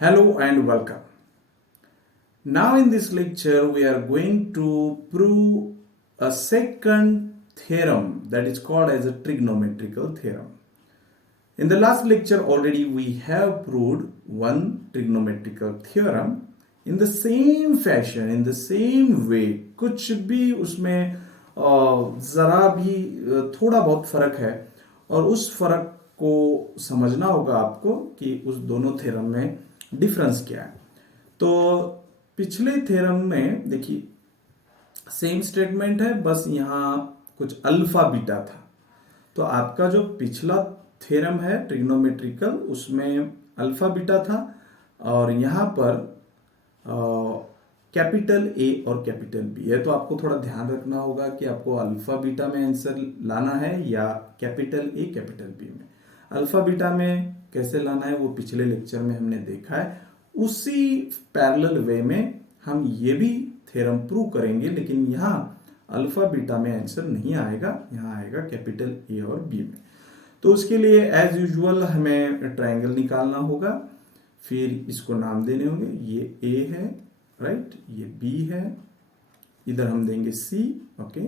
Hello and welcome. Now, in this lecture, we are going to prove a second theorem that is called as a trigonometrical theorem. In the last lecture, already we have proved one trigonometrical theorem. In the same fashion, in the same way, कुछ भी उसमें ज़रा भी थोड़ा बहुत फर्क है और उस फर्क को समझना होगा आपको कि उस दोनों थ्योरम में डिफरेंस क्या है। तो पिछले थ्योरम में देखिए सेम स्टेटमेंट है, बस यहाँ कुछ अल्फा बीटा था। तो आपका जो पिछला थ्योरम है ट्रिग्नोमेट्रिकल उसमें अल्फा बीटा था और यहाँ पर कैपिटल ए और कैपिटल बी है। तो आपको थोड़ा ध्यान रखना होगा कि आपको अल्फा बीटा में आंसर लाना है या कैपिटल ए कैपिटल बी में। अल्फा बीटा में कैसे लाना है वो पिछले लेक्चर में हमने देखा है। उसी पैरेलल वे में हम ये भी थ्योरम प्रूव करेंगे, लेकिन यहाँ अल्फा बीटा में आंसर नहीं आएगा, यहाँ आएगा कैपिटल ए और बी में। तो उसके लिए एज यूजुअल हमें ट्रायंगल निकालना होगा, फिर इसको नाम देने होंगे। ये ए है, राइट, ये बी है, इधर हम देंगे सी, ओके।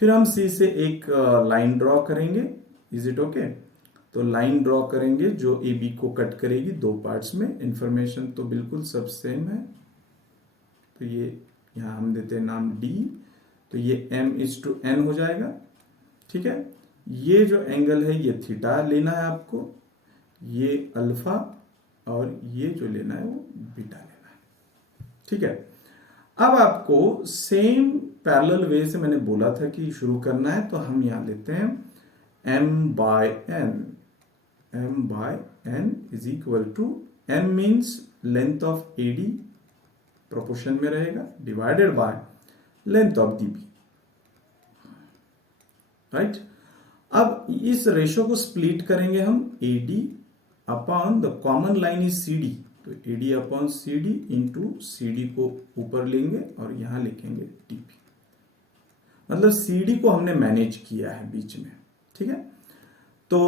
फिर हम सी से एक लाइन ड्रॉ करेंगे। Is it okay? तो लाइन ड्रॉ करेंगे जो ए बी को कट करेगी दो पार्ट्स में। इंफॉर्मेशन तो बिल्कुल सब सेम है। तो ये यहाँ हम देते हैं नाम डी, तो ये m/n हो जाएगा, ठीक है। ये जो एंगल है ये थीटा लेना है आपको, ये अल्फा, और ये जो लेना है वो बीटा लेना है, ठीक है। अब आपको सेम पैरेलल वे से मैंने बोला था कि शुरू करना है, तो हम यहां लेते हैं m/n। m/n is equal to m means length of AD proportion में रहेगा divided by length of DB, right. अब इस रेशो को स्प्लिट करेंगे हम AD upon the common line is CD, तो AD upon CD into CD को ऊपर लेंगे और यहां लिखेंगे DB। मतलब CD को हमने मैनेज किया है बीच में, ठीक है। तो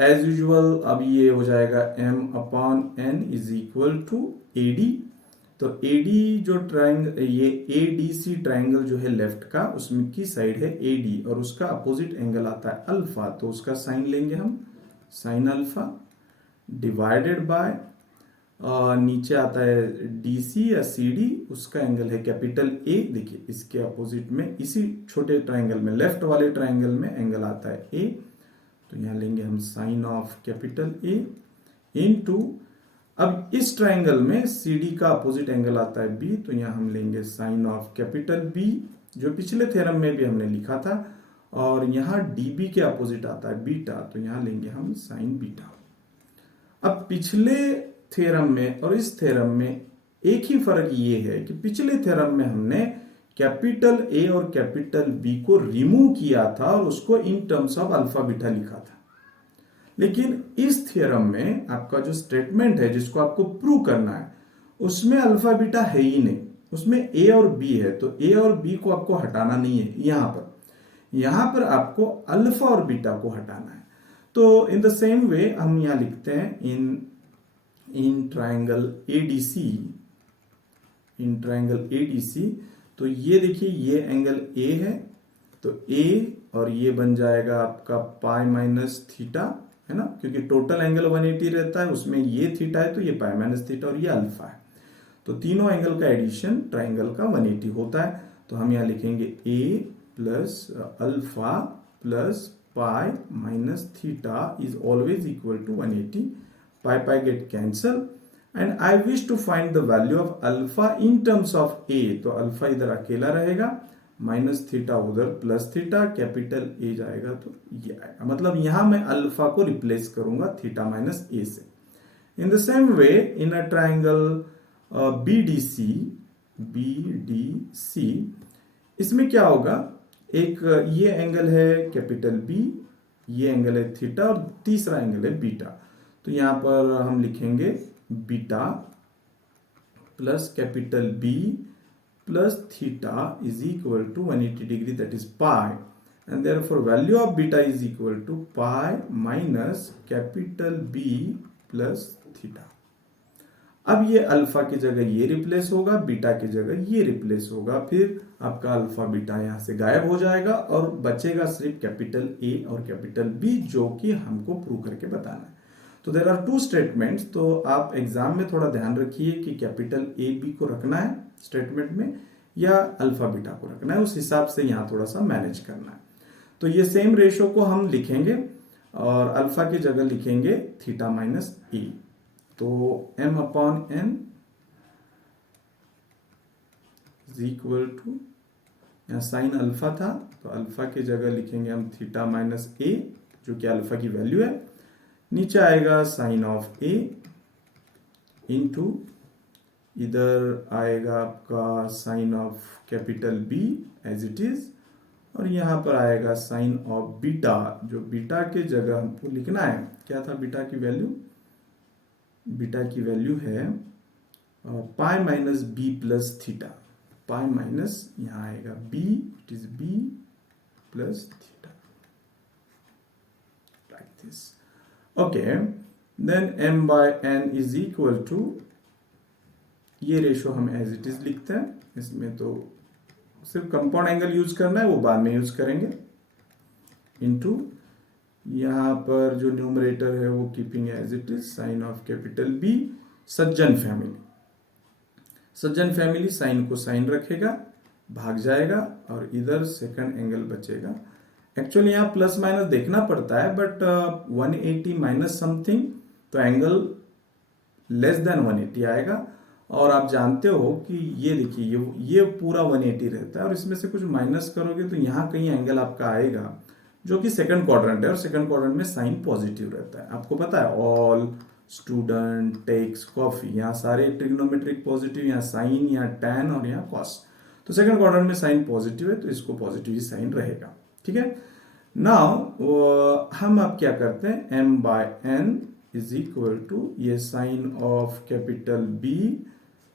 एज यूजुअल अब ये हो जाएगा m/n is equal to AD। तो AD जो ट्रायंगल, ये ADC ट्रायंगल जो है लेफ्ट का, उसमें की साइड है AD और उसका अपोजिट एंगल आता है अल्फा, तो उसका साइन लेंगे हम साइन अल्फा डिवाइडेड बाय नीचे आता है DC या CD, उसका एंगल है कैपिटल A। देखिए इसके अपोजिट में इसी छोटे ट्रायंगल में, लेफ्ट वाले ट्रायंगल में एंगल आता है A, तो यहां लेंगे हम sine of capital A into, अब इस ट्रायंगल में CD का अपोजिट एंगल आता है B, तो यहां हम लेंगे साइन ऑफ कैपिटल B, जो पिछले थ्योरम में भी हमने लिखा था, और यहां DB के अपोजिट आता है बीटा, तो यहां लेंगे हम साइन बीटा। अब पिछले थ्योरम में और इस थ्योरम में एक ही फर्क ये है कि पिछले थ्योरम में हमने कैपिटल A और कैपिटल B को रिमूव किया था और उसको इन टर्म्स ऑफ अल्फा बीटा लिखा था। लेकिन इस थ्योरम में आपका जो स्टेटमेंट है जिसको आपको प्रूव करना है, उसमें अल्फा बीटा है ही नहीं, उसमें A और B है। तो A और B को आपको हटाना नहीं है, यहां पर आपको अल्फा और बीटा को हटाना है। तो इन द सेम वे हम यहां लिखते हैं इन ट्रायंगल ADC, तो ये देखिए ये एंगल A है, तो A और ये बन जाएगा आपका पाई माइनस थीटा, है ना, क्योंकि टोटल एंगल 180 रहता है, उसमें ये थीटा है तो ये पाई माइनस थीटा और ये अल्फा है, तो तीनों एंगल का एडिशन ट्रायंगल का 180 होता है। तो हम यहाँ लिखेंगे A plus alpha plus pi minus theta is always equal to 180, pi pi get cancel, and I wish to find the value of alpha in terms of A, तो alpha इधर अकेला रहेगा, माइनस थीटा उधर plus theta, capital A जाएगा तो ये आएगा। मतलब यहां मैं अल्फा को रिप्लेस करूंगा थीटा माइनस A से। In the same way in a triangle BDC, इसमें क्या होगा, एक ये एंगल है कैपिटल B, ये एंगल है थीटा और तीसरा एंगल है बीटा। तो यहां पर हम लिखेंगे beta plus capital B plus theta is equal to 180 degree, that is pi, and therefore value of beta is equal to pi minus capital B plus theta. अब ये अल्फा की जगह ये रिप्लेस होगा, बीटा की जगह ये रिप्लेस होगा, फिर आपका अल्फा बीटा यहाँ से गायब हो जाएगा और बचेगा सिर्फ कैपिटल ए और कैपिटल बी, जो कि हमको प्रूव करके बताना है। तो देर आर टू स्टेटमेंट्स, तो आप एग्जाम में थोड़ा ध्यान रखिए कि कैपिटल ए बी को रखना है स्टेटमेंट में या अल्फा बीटा को रखना है, उस हिसाब से यहाँ थोड़ा सा मैनेज करना है। तो ये सेम रेशो को हम लिखेंगे और अल्फा की जगह लिखेंगे थीटा माइनस ए। तो m upon n is equal to, यहाँ साइन अल्फा था तो अल्फा की जगह लिखेंगे हम थीटा माइनस ए, जो कि अल्फा की वैल्यू है। नीचे आएगा साइन ऑफ ए इंटू, इधर आएगा आपका sine of capital B as it is, और यहाँ पर आएगा साइन ऑफ बीटा, जो बीटा के जगह हमको लिखना है। क्या था बीटा की वैल्यू? बीटा की वैल्यू है pi minus B plus theta. Pi minus यहाँ आएगा B, it is B plus theta, like this. Okay, then m by n is equal to, ये रेशो हम एज इट इज लिखते हैं। इसमें तो सिर्फ कंपाउंड एंगल यूज करना है, वो बाद में यूज करेंगे, इनटू यहाँ पर जो न्यूमरेटर है वो keeping as it is sine of capital B, सज्जन फैमिली। सज्जन फैमिली साइन को साइन रखेगा, भाग जाएगा और इधर सेकंड एंगल बचेगा। एक्चुअली यहाँ प्लस माइनस देखना पड़ता है, बट 180 माइनस समथिंग, तो एंगल लेस देन 180 आएगा। और आप जानते हो कि ये देखिए ये पूरा 180 रहता है और इसमें से कुछ माइनस करोगे तो यहाँ कहीं एंगल आपका आएगा जो कि सेकंड क्वाड्रेंट है, और सेकंड क्वाड्रेंट में साइन पॉजिटिव रहता है। आपको पता है ऑल स्टूडेंट टेक्स कॉफी, यहाँ सारे ट्रिग्नोमेट्रिक पॉजिटिव, यहाँ साइन, यहाँ टैन और यहाँ कॉस। तो सेकंड क्वाड्रेंट में साइन पॉजिटिव है तो इसको पॉजिटिव ही साइन रहेगा। ठीक है, नाउ हम अब क्या करते हैं, m by n is equal to ये साइन ऑफ कैपिटल b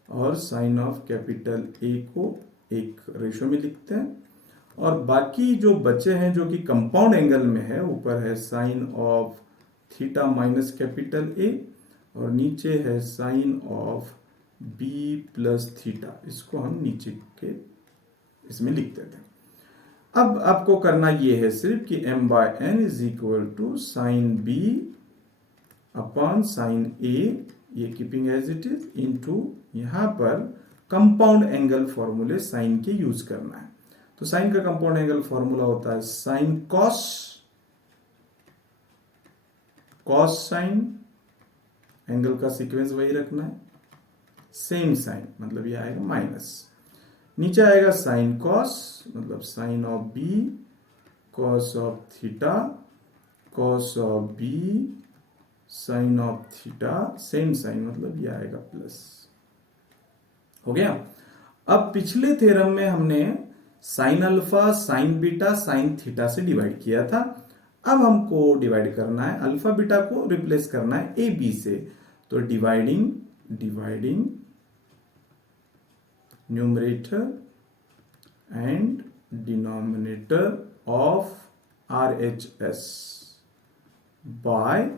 और साइन ऑफ कैपिटल a को एक रेशो में लिखते हैं, और बाकी जो बचे हैं जो कि कंपाउंड एंगल में है, ऊपर है sine of theta minus capital A और नीचे है sine of B plus theta, इसको हम नीचे के इसमें लिख देते हैं। अब आपको करना ये है सिर्फ कि m by n is equal to sine B upon sine A, ये keeping as it is, into यहाँ पर कंपाउंड एंगल फॉर्मूले साइन के यूज करना है। तो साइन का कंपाउंड एंगल फॉर्मूला होता है sine cos, cos sine, angle का सीक्वेंस वही रखना है, सेम साइन मतलब ये आएगा माइनस, नीचे आएगा साइन कॉस मतलब sine of B cos of theta, cos of B sine of theta, same sine मतलब ये आएगा प्लस। हो गया। अब पिछले थ्योरम में हमने sine alpha, sign beta, sign theta से डिवाइड किया था। अब हमको डिवाइड करना है, अल्फा बीटा को रिप्लेस करना है ए बी से। तो dividing numerator and denominator of RHS by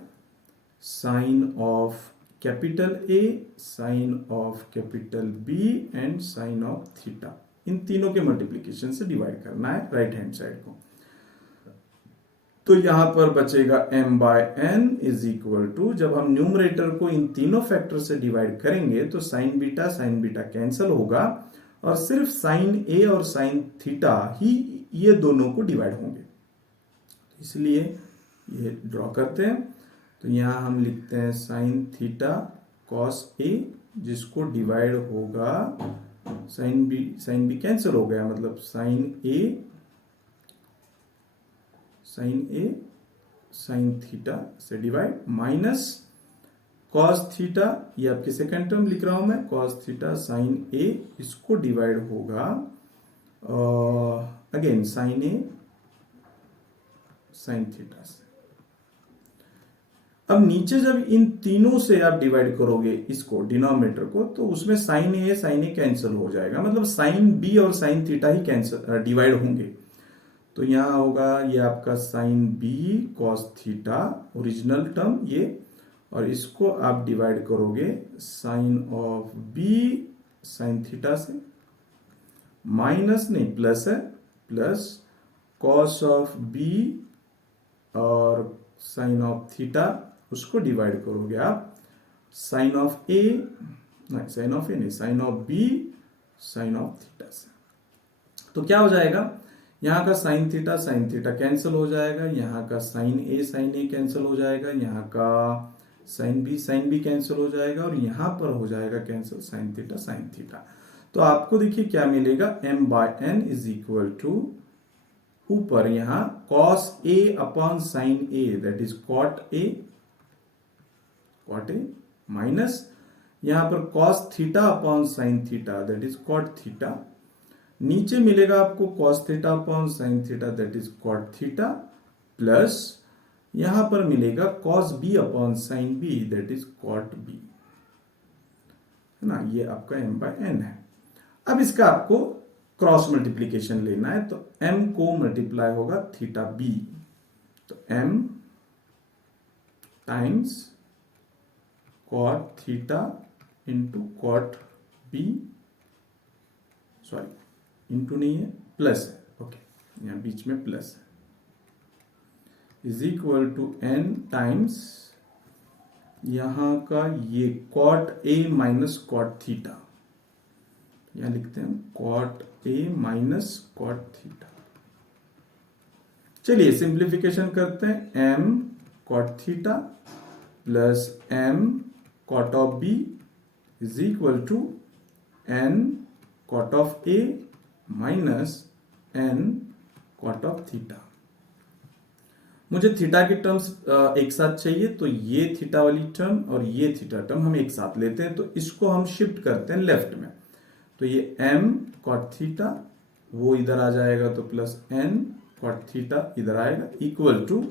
sine of capital A, sine of capital B and sine of theta, इन तीनों के मल्टीप्लीकेशन से डिवाइड करना है राइट हैंड साइड को। तो यहां पर बचेगा m by n is equal to, जब हम न्यूमरेटर को इन तीनों फैक्टर से डिवाइड करेंगे तो साइन बीटा कैंसिल होगा और सिर्फ साइन A और साइन थीटा ही ये दोनों को डिवाइड होंगे, इसलिए ये ड्रॉ करते हैं। तो यहाँ हम लिखते हैं साइन थीटा कॉस A, जिसको डिवाइड होगा साइन बी कैंसिल हो गया, मतलब साइन ए साइन थीटा से डिवाइड, माइनस कॉस थीटा, ये आपकी सेकेंड टर्म लिख रहा हूं मैं, कॉस थीटा साइन A, इसको डिवाइड होगा again sine A sign theta से। अब नीचे जब इन तीनों से आप डिवाइड करोगे इसको डिनोमिनेटर को, तो उसमें साइन ए कैंसिल हो जाएगा, मतलब साइन बी और साइन थीटा ही कैंसिल डिवाइड होंगे। तो यहां होगा ये आपका sine B cos theta original term ये, और इसको आप डिवाइड करोगे sine of B sine theta से, माइनस नहीं प्लस है, प्लस कॉस ऑफ बी और साइन ऑफ थीटा, उसको डिवाइड करोगे आप साइन ऑफ ए, नहीं साइन ऑफ ए नहीं, sine of B sine of theta से। तो क्या हो जाएगा, यहाँ का साइन थीटा कैंसिल हो जाएगा, यहाँ का साइन ए कैंसिल हो जाएगा, यहाँ का साइन बी कैंसिल हो जाएगा, और यहाँ पर हो जाएगा कैंसिल साइन थीटा। तो आपको देखिए क्या मिलेगा, m by n is equal to ऊपर यहाँ cos a अपॉन sine a that is cot a minus यहाँ पर cos थीटा अपॉन sine theta that is cot theta, नीचे मिलेगा आपको cos थीटा अपॉन sine theta that is cot theta, plus यहां पर मिलेगा cos b अपॉन sine b that is cot b, है ना। ये आपका m बाय n है। अब इसका आपको क्रॉस मल्टीप्लीकेशन लेना है, तो m को मल्टीप्लाई होगा थीटा b, तो m times cot theta into cot b, sorry into नहीं है प्लस है, ओके यहाँ बीच में प्लस है, is equal to n times यहाँ का ये cot a minus cot theta, यहाँ लिखते हैं cot a minus cot theta. चलिए सिंप्लीफिकेशन करते हैं, m cot theta plus m cot of b is equal to n cot of a minus n cot of theta. मुझे theta की terms एक साथ चाहिए, तो ये थीटा वाली टर्म और ये थीटा टर्म हम एक साथ लेते हैं, तो इसको हम शिफ्ट करते हैं लेफ्ट में, तो ये m cot थीटा वो इधर आ जाएगा, तो प्लस n cot थीटा इधर आएगा, इक्वल टू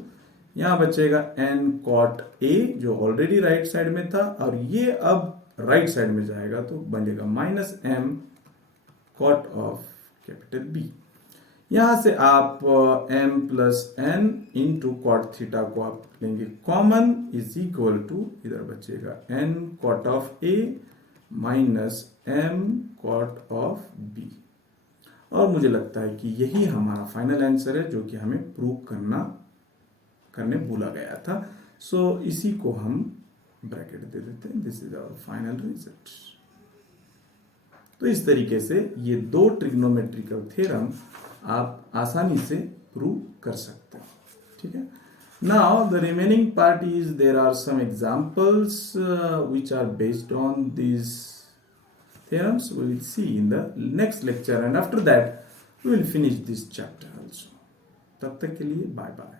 यहाँ बचेगा n cot a जो ऑलरेडी राइट साइड में था, और ये अब राइट साइड में जाएगा तो बनेगा minus m cot of capital B। यहां से आप m plus n into cot theta को आप लेंगे कॉमन, इज इक्वल टू इधर बचेगा n cot of A minus m cot of B। और मुझे लगता है कि यही हमारा फाइनल आंसर है जो कि हमें प्रूव करने भूला गया था। सो इसी को हम ब्रैकेट दे देते हैं, this is our final result. तो इस तरीके से ये दो ट्रिग्नोमेट्रिकल थ्योरम आप आसानी से प्रूव कर सकते हैं, ठीक है। Now the remaining part is there are some examples which are based on this theorems. We will see in the next lecture, and after that we will finish this chapter also. तब तक के लिए bye bye.